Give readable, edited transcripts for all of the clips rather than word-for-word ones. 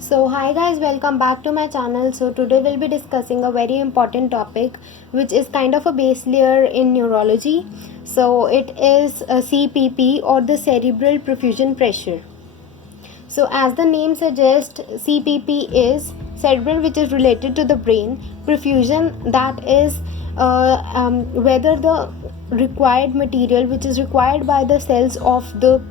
So hi guys, welcome back to my channel. So today we'll be discussing a very important topic which is kind of a base layer in neurology. So it is a CPP or the cerebral perfusion pressure. So as the name suggests, CPP is cerebral, which is related to the brain. Perfusion, that is whether the required material which is required by the cells of the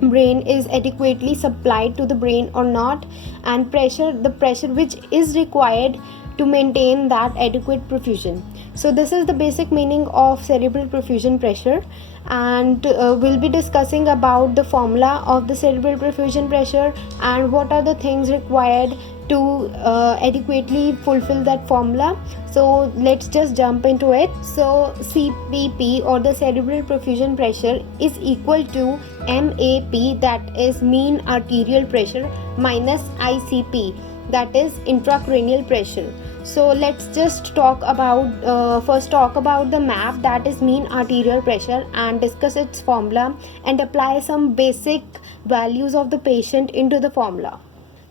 brain is adequately supplied to the brain or not, and pressure, the pressure which is required to maintain that adequate perfusion. So this is the basic meaning of cerebral perfusion pressure, and we'll be discussing about the formula of the cerebral perfusion pressure and what are the things required to adequately fulfill that formula. So let's just jump into it. So CPP or the cerebral perfusion pressure is equal to MAP, that is mean arterial pressure, minus ICP, that is intracranial pressure. So let's just talk about first talk about the MAP, that is mean arterial pressure, and discuss its formula and apply some basic values of the patient into the formula.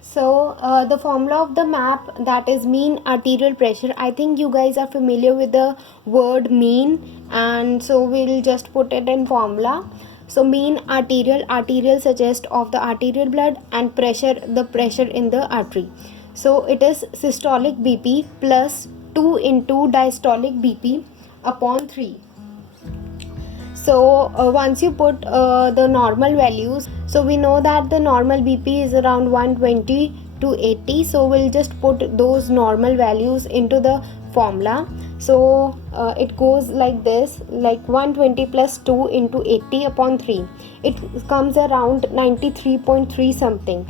So the formula of the MAP, that is mean arterial pressure, I think you guys are familiar with the word mean, and so we'll just put it in formula. So mean arterial suggests of the arterial blood, and pressure, the pressure in the artery. So it is systolic BP plus 2 into diastolic BP upon 3. So once you put the normal values, so we know that the normal BP is around 120 to 80. So we'll just put those normal values into the formula. So it goes like this, like 120 plus 2 into 80 upon 3. It comes around 93.3 something.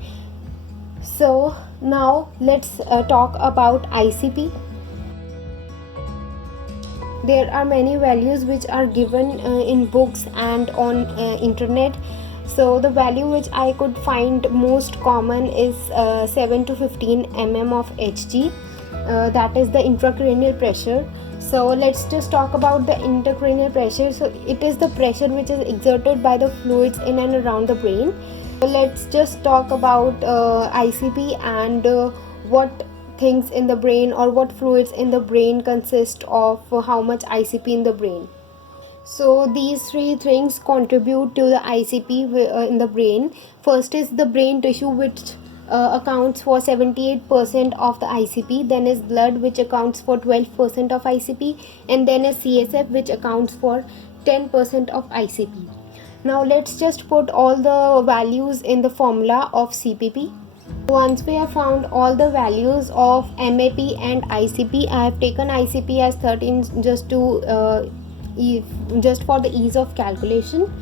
So now let's talk about ICP. There are many values which are given in books and on internet. So the value which I could find most common is 7 to 15 mm of Hg, that is the intracranial pressure. So let's just talk about the intracranial pressure. So it is the pressure which is exerted by the fluids in and around the brain. So let's just talk about ICP and what things in the brain or what fluids in the brain consist of how much ICP in the brain. So these three things contribute to the ICP in the brain. First is the brain tissue, which accounts for 78% of the ICP. Then is blood, which accounts for 12% of ICP, and then is CSF, which accounts for 10% of ICP. Now let's just put all the values in the formula of CPP. Once we have found all the values of MAP and ICP, I have taken ICP as 13 just to just for the ease of calculation.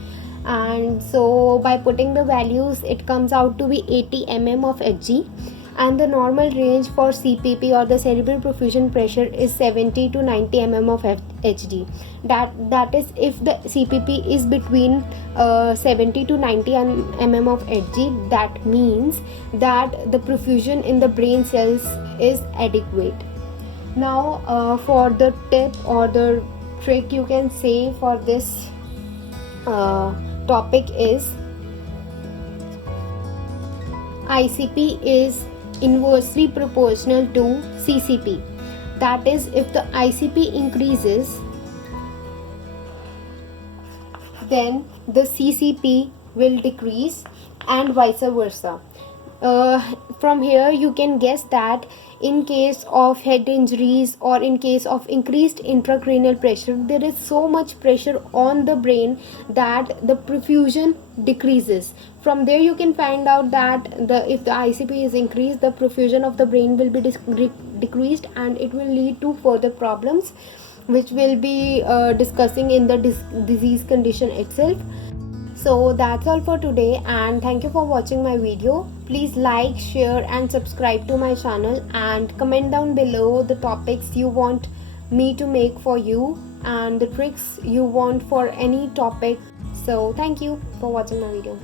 And so by putting the values, it comes out to be 80 mm of Hg, and the normal range for CPP or the cerebral perfusion pressure is 70 to 90 mm of Hg. That is if the CPP is between 70 to 90 mm of Hg, that means that the perfusion in the brain cells is adequate. Now for the tip or the trick, you can say, for this topic is ICP is inversely proportional to CCP. That is, if the ICP increases, then the CCP will decrease, and vice versa. From here you can guess that in case of head injuries or in case of increased intracranial pressure, there is so much pressure on the brain that the perfusion decreases. From there you can find out that if the ICP is increased, the perfusion of the brain will be decreased, and it will lead to further problems, which we'll be discussing in the disease condition itself. So that's all for today, and thank you for watching my video. Please like, share and subscribe to my channel, and comment down below the topics you want me to make for you and the tricks you want for any topic. So thank you for watching my video.